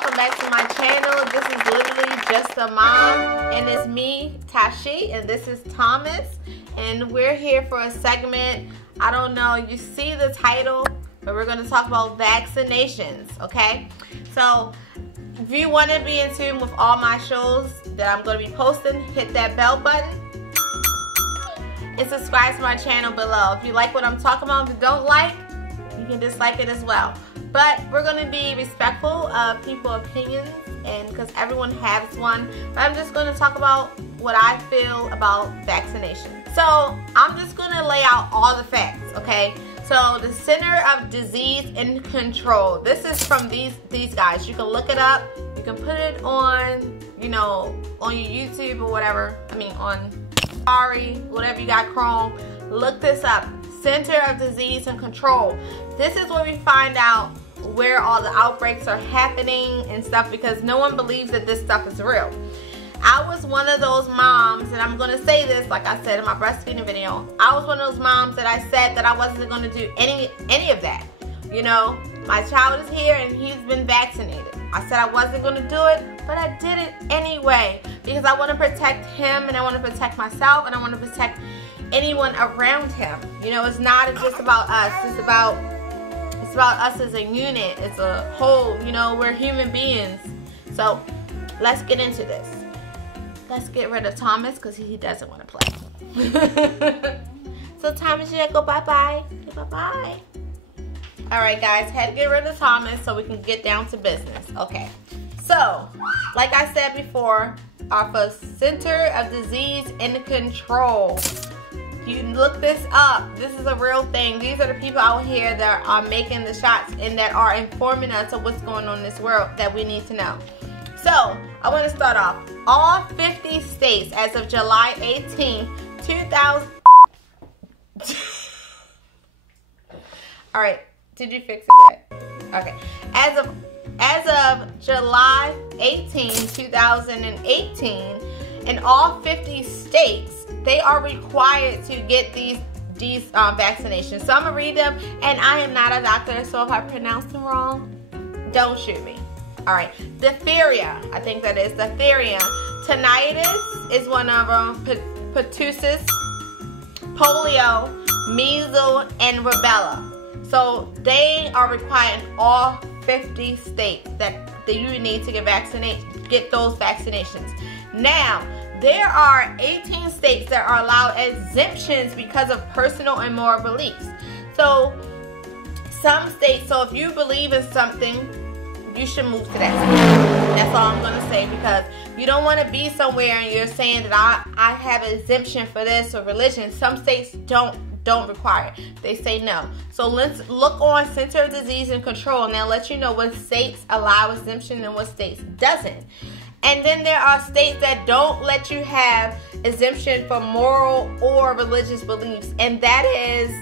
welcome back to my channel. This is literally just a mom, and it's me, Tashi, and this is Thomas, and we're here for a segment. I don't know, you see the title, but we're going to talk about vaccinations, okay? So if you want to be in tune with all my shows that I'm going to be posting, hit that bell button and subscribe to my channel below. If you like what I'm talking about, if you don't like, you can dislike it as well. But we're going to be respectful of people's opinions, and because everyone has one. But I'm just going to talk about what I feel about vaccination. So I'm just going to lay out all the facts, okay? So the Center of Disease and Control. This is from these guys. You can look it up. You can put it on, you know, on your YouTube or whatever. I mean, on Safari, whatever you got, Chrome. Look this up. Center of Disease and Control. This is where we find out where all the outbreaks are happening and stuff, because no one believes that this stuff is real. I was one of those moms, and I'm going to say this like I said in my breastfeeding video. I was one of those moms that I said that I wasn't going to do any of that. You know, my child is here and he's been vaccinated. I said I wasn't going to do it, but I did it anyway because I want to protect him, and I want to protect myself, and I want to protect anyone around him. You know, it's not just about us. It's about us as a unit. It's a whole. You know, we're human beings. So let's get into this. Let's get rid of Thomas because he doesn't want to play. So Thomas, you gotta go bye-bye. Bye-bye. Alright guys, had to get rid of Thomas so we can get down to business. Okay. So, like I said before, our Center of Disease and Control. You look this up. This is a real thing. These are the people out here that are making the shots and that are informing us of what's going on in this world that we need to know. So, I want to start off. All 50 states as of July 18, 2000. Alright, did you fix it? Okay. As of July 18, 2018, in all 50 states, they are required to get these vaccinations. So I'm going to read them, and I am not a doctor, so if I pronounce them wrong, don't shoot me. Alright, diphtheria, I think that is diphtheria. Tinnitus is one of them. Pertussis, polio, measles, and rubella. So they are required in all 50 states that you need to get those vaccinations. Now, there are 18 states that are allowed exemptions because of personal and moral beliefs. So some states, so if you believe in something, you should move to that state. That's all I'm going to say, because you don't want to be somewhere and you're saying that I have an exemption for this or religion. Some states don't require it. They say no. So let's look on Center of Disease and Control, and they'll let you know what states allow exemption and what states doesn't. And then there are states that don't let you have exemption for moral or religious beliefs, and that is,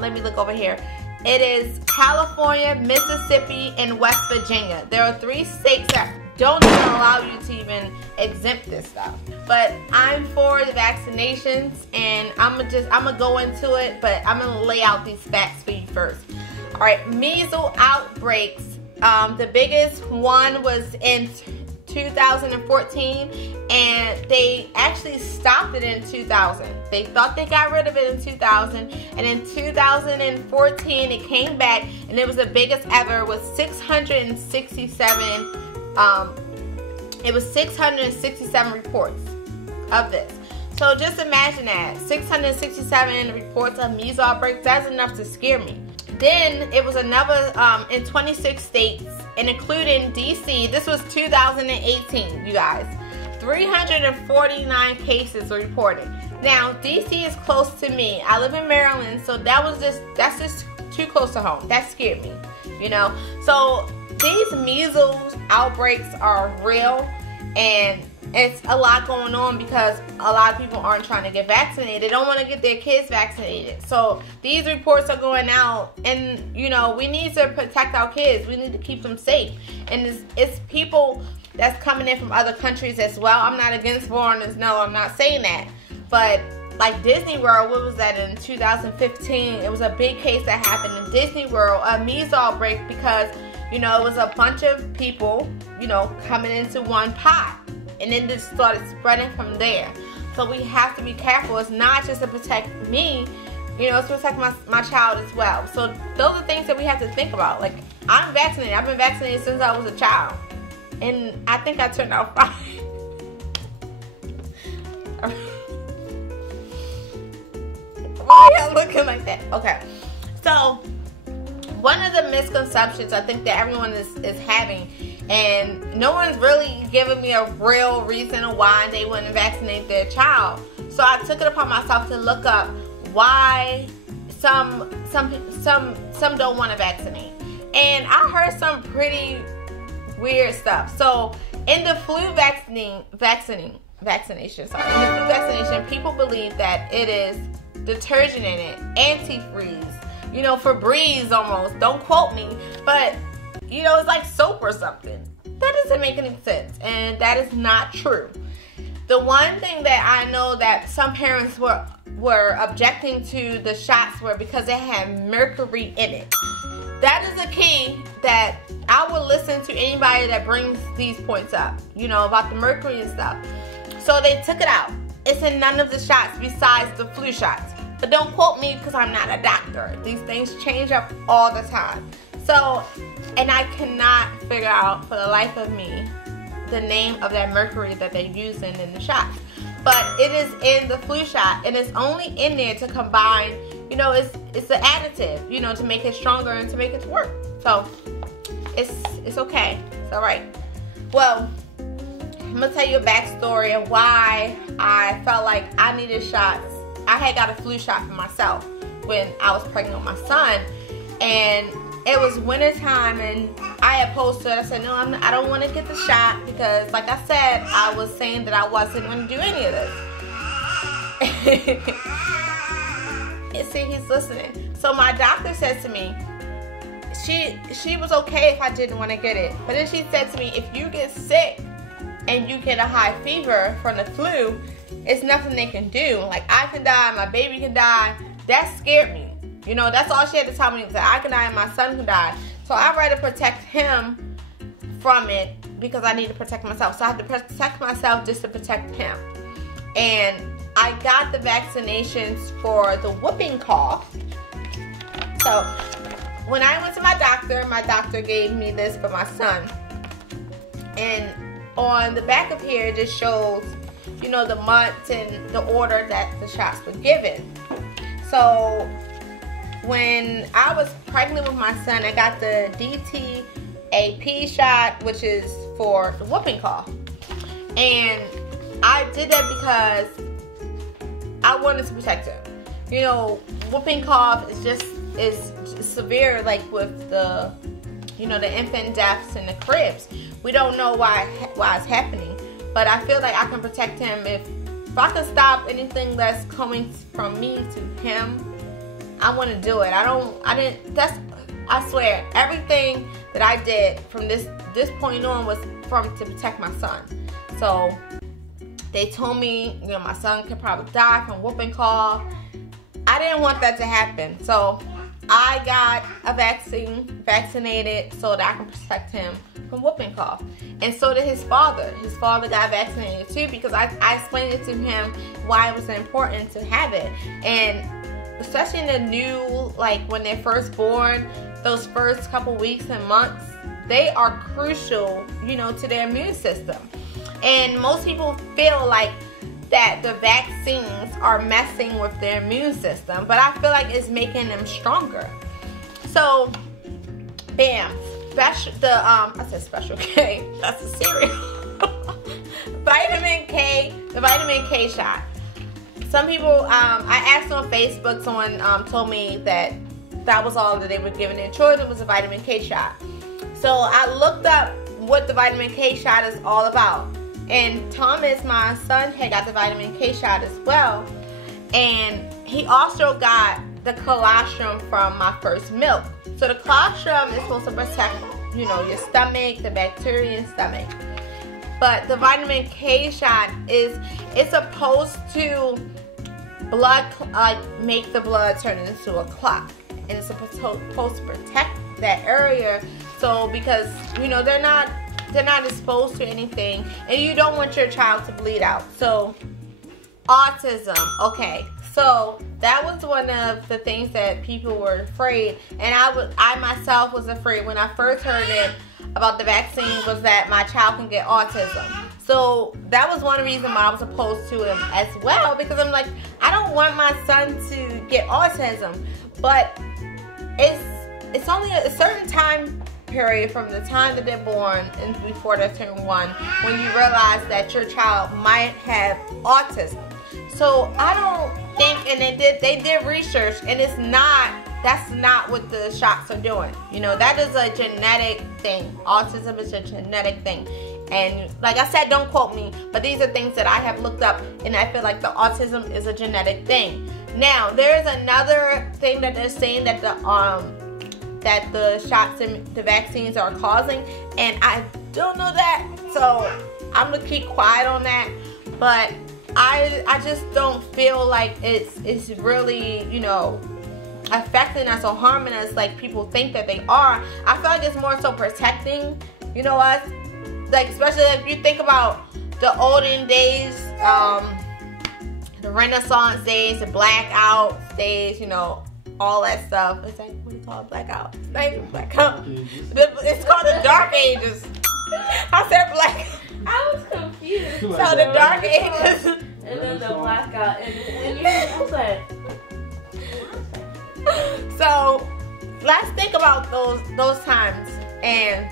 let me look over here. It is California, Mississippi, and West Virginia. There are 3 states that don't even allow you to even exempt this stuff. But I'm for the vaccinations, and I'm gonna go into it, but I'm gonna lay out these facts for you first. All right, measles outbreaks. The biggest one was in 2014, and they actually stopped it in 2000. They thought they got rid of it in 2000, and in 2014 it came back, and it was the biggest ever with 667. It was 667 reports of this. So just imagine that, 667 reports of measles outbreaks. That's enough to scare me. Then it was another in 26 states, and including DC. This was 2018, you guys. 349 cases were reported. Now DC is close to me. I live in Maryland, so that's just too close to home. That scared me, you know. So these measles outbreaks are real, and it's a lot going on because a lot of people aren't trying to get vaccinated. They don't want to get their kids vaccinated. So these reports are going out, and you know, we need to protect our kids. We need to keep them safe. And it's people that's coming in from other countries as well. I'm not against foreigners. No, I'm not saying that. But like Disney World, what was that in 2015? It was a big case that happened in Disney World, a measles outbreak, because You know, it was a bunch of people, you know, coming into one pot. And then just started spreading from there. So we have to be careful. It's not just to protect me, you know, it's to protect my child as well. So those are things that we have to think about. Like, I'm vaccinated. I've been vaccinated since I was a child. And I think I turned out fine. Why are y'all looking like that? Okay. So, one of the misconceptions I think that everyone is having, and no one's really giving me a real reason why they wouldn't vaccinate their child. So I took it upon myself to look up why some don't want to vaccinate. And I heard some pretty weird stuff. So in the flu vaccination, people believe that it is detergent in it, antifreeze, you know, Febreze almost. Don't quote me, but you know, it's like soap or something. That doesn't make any sense, and that is not true. The one thing that I know that some parents were objecting to the shots were because it had mercury in it. That is a key that I will listen to anybody that brings these points up, you know, about the mercury and stuff. So they took it out. It's in none of the shots besides the flu shots. But don't quote me because I'm not a doctor. These things change up all the time. So, and I cannot figure out for the life of me the name of that mercury that they're using in the shots. But it is in the flu shot, and it's only in there to combine, you know, it's an additive, you know, to make it stronger and to make it work. So, it's okay. It's alright. Well, I'm going to tell you a backstory of why I felt like I needed shots. I had got a flu shot for myself when I was pregnant with my son, and it was winter time, and I had posted, I said, no, I don't want to get the shot because, like I said, I was saying that I wasn't going to do any of this. And see, he's listening. So my doctor said to me, she was okay if I didn't want to get it, but then she said to me, if you get sick and you get a high fever from the flu, it's nothing they can do. Like, I can die, my baby can die. That scared me. You know, that's all she had to tell me. That I can die and my son can die. So I'd rather protect him from it because I need to protect myself. So I have to protect myself just to protect him. And I got the vaccinations for the whooping cough. So when I went to my doctor gave me this for my son. And on the back of here, it just shows, you know, the months and the order that the shots were given. So when I was pregnant with my son, I got the DTaP shot, which is for the whooping cough. And I did that because I wanted to protect him. You know, whooping cough is severe, like with the, you know, the infant deaths in the cribs. We don't know why it's happening, but I feel like I can protect him if I can stop anything that's coming from me to him. I want to do it. I swear, everything that I did from this point on was to protect my son. So they told me, you know, my son could probably die from whooping cough. I didn't want that to happen. So I got vaccinated so that I can protect him from whooping cough. And so did his father. His father got vaccinated too because I explained it to him why it was important to have it. And especially in the new, like when they're first born, those first couple weeks and months, they are crucial, you know, to their immune system. And most people feel like that the vaccines are messing with their immune system, but I feel like it's making them stronger. So, bam, I said Special K, that's a cereal. Vitamin K, the vitamin K shot. Some people, I asked on Facebook, someone told me that was all that they were giving their children was a vitamin K shot. So I looked up what the vitamin K shot is all about. And Thomas, my son, had got the vitamin K shot as well. And he also got the colostrum from my first milk. So the colostrum is supposed to protect, you know, your stomach, the bacteria in your stomach. But the vitamin K shot it's supposed to make the blood turn into a clot. And it's supposed to protect that area So because, you know, they're not exposed to anything, and you don't want your child to bleed out. So autism, okay. So that was one of the things that people were afraid, and I myself was afraid when I first heard it about the vaccine, was that my child can get autism. So that was one reason why I was opposed to it as well, because I'm like, I don't want my son to get autism. But it's only a certain time period from the time that they're born and before they turn 1 when you realize that your child might have autism. So I don't think, and they did research, and that's not what the shots are doing. You know, that is a genetic thing. Autism is a genetic thing. And like I said, don't quote me, but these are things that I have looked up, and I feel like the autism is a genetic thing. Now, there is another thing that they're saying that the shots and the vaccines are causing, and I don't know that, so I'm gonna keep quiet on that. But I just don't feel like it's really, you know, affecting us or harming us like people think that they are. I feel like it's more so protecting, you know, us. Like, especially if you think about the olden days, the Renaissance days, the blackout days, you know, all that stuff. Is that what it's called? Blackout? It's not even blackout. It's called the Dark Ages. I said black. I was confused. So the Dark Ages. And then the blackout. And you was like. So let's think about those times, and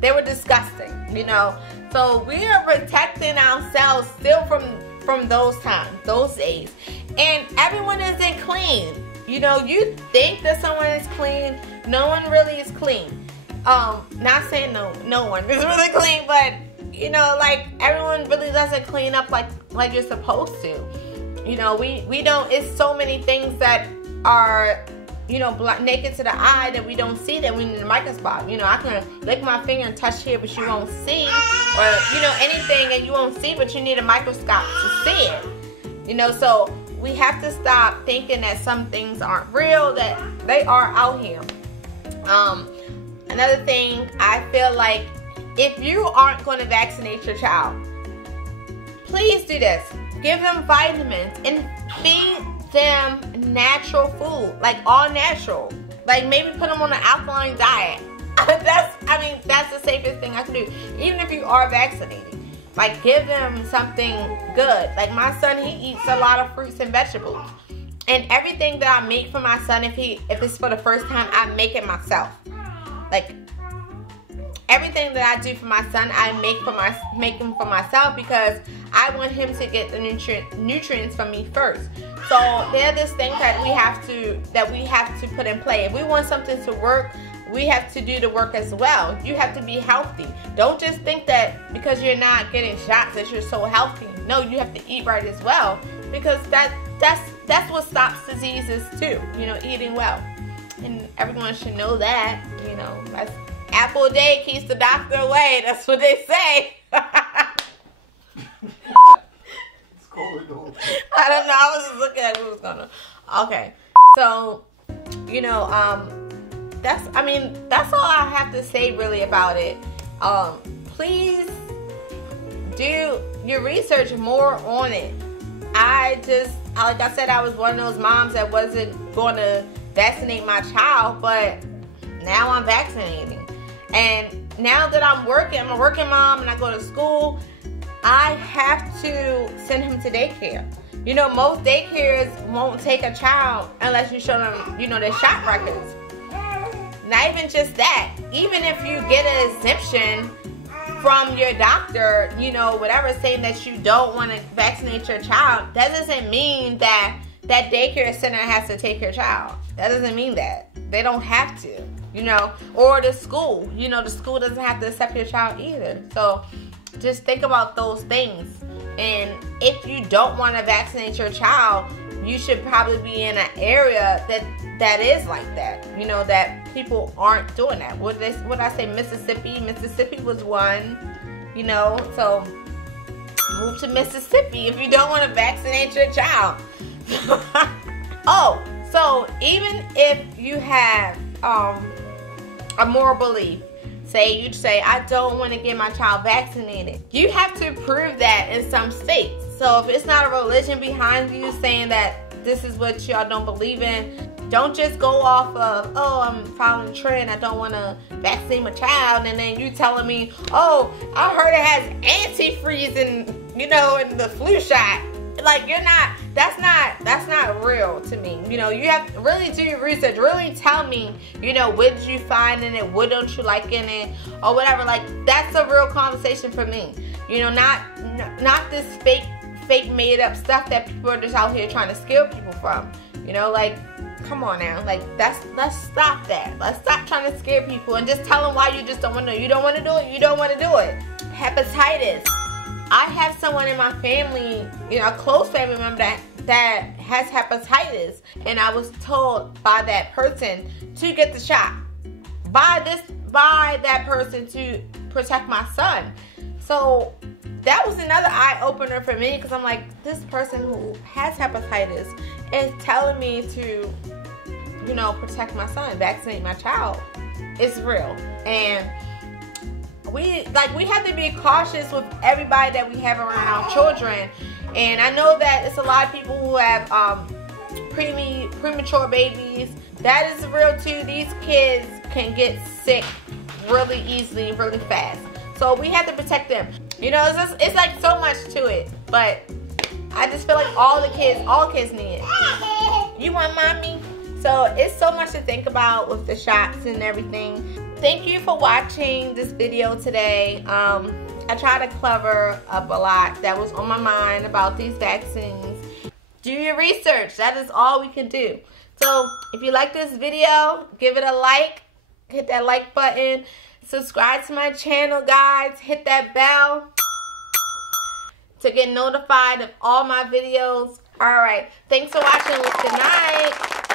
they were disgusting, you know. So we are protecting ourselves still from those times, those days. And everyone isn't clean. You know, you think that someone is clean. No one really is clean. Not saying no one is really clean, but you know, like, everyone really doesn't clean up like you're supposed to. You know, we don't, it's so many things that are, you know, naked to the eye that we don't see, that we need a microscope. You know, I can lick my finger and touch here, but you won't see. Or, you know, anything and you won't see, but you need a microscope to see it. You know, so we have to stop thinking that some things aren't real, that they are out here. Another thing, I feel like if you aren't going to vaccinate your child, please do this. Give them vitamins and feed them natural food, like all natural. Like, maybe put them on an alkaline diet. That's the safest thing I can do. Even if you are vaccinated, like, give them something good. Like, my son, he eats a lot of fruits and vegetables, and everything that I make for my son, if it's for the first time, I make it myself. Like, everything that I do for my son, I make him for myself, because I want him to get the nutrients from me first. So they're this thing that we have to put in play. If we want something to work, we have to do the work as well. You have to be healthy. Don't just think that because you're not getting shots that you're so healthy. No, you have to eat right as well, because that's what stops diseases too. You know, eating well, and everyone should know that. You know, that's apple a day keeps the doctor away. That's what they say. I don't know. I was just looking at what was going on. Okay. So, you know, that's all I have to say really about it. Please do your research more on it. Like I said, I was one of those moms that wasn't going to vaccinate my child, but now I'm vaccinating. And now that I'm a working mom, and I go to school, I have to send him to daycare. You know, most daycares won't take a child unless you show them, you know, their shot records. Not even just that. Even if you get an exemption from your doctor, you know, whatever, saying that you don't want to vaccinate your child, that doesn't mean that that daycare center has to take your child. That doesn't mean that. They don't have to, you know. Or the school. You know, the school doesn't have to accept your child either. So just think about those things. And if you don't want to vaccinate your child, you should probably be in an area that is like that. You know, that people aren't doing that. What I say, Mississippi? Mississippi was one, you know. So move to Mississippi if you don't want to vaccinate your child. Oh, so even if you have a moral belief. Say you say, I don't want to get my child vaccinated. You have to prove that in some states. So if it's not a religion behind you saying that this is what y'all don't believe in, don't just go off of, oh, I'm following the trend, I don't want to vaccinate my child, and then you telling me, oh, I heard it has antifreeze and, you know, and the flu shot. Like, you're not, that's not real to me. You know, you have to really do your research. Really tell me, you know, what did you find in it? What don't you like in it? Or whatever. Like, that's a real conversation for me. You know, not this fake made up stuff that people are just out here trying to scare people from. You know, like, come on now. Like, let's stop that. Let's stop trying to scare people and just tell them why you just don't want to. You don't want to do it. You don't want to do it. Hepatitis. I have someone in my family, you know, a close family member that has hepatitis, and I was told by that person to get the shot. By that person to protect my son. So that was another eye opener for me, because I'm like, this person who has hepatitis is telling me to, you know, protect my son, vaccinate my child. It's real. And we have to be cautious with everybody that we have around our children. And I know that it's a lot of people who have premature babies. That is real too. These kids can get sick really easily, really fast. So we have to protect them. You know, it's like so much to it. But I just feel like all kids need it. You want mommy? So it's so much to think about with the shots and everything. Thank you for watching this video today. I tried to cover up a lot that was on my mind about these vaccines. Do your research. That is all we can do. So if you like this video, give it a like. Hit that like button. Subscribe to my channel, guys. Hit that bell to get notified of all my videos. All right. Thanks for watching. Good night.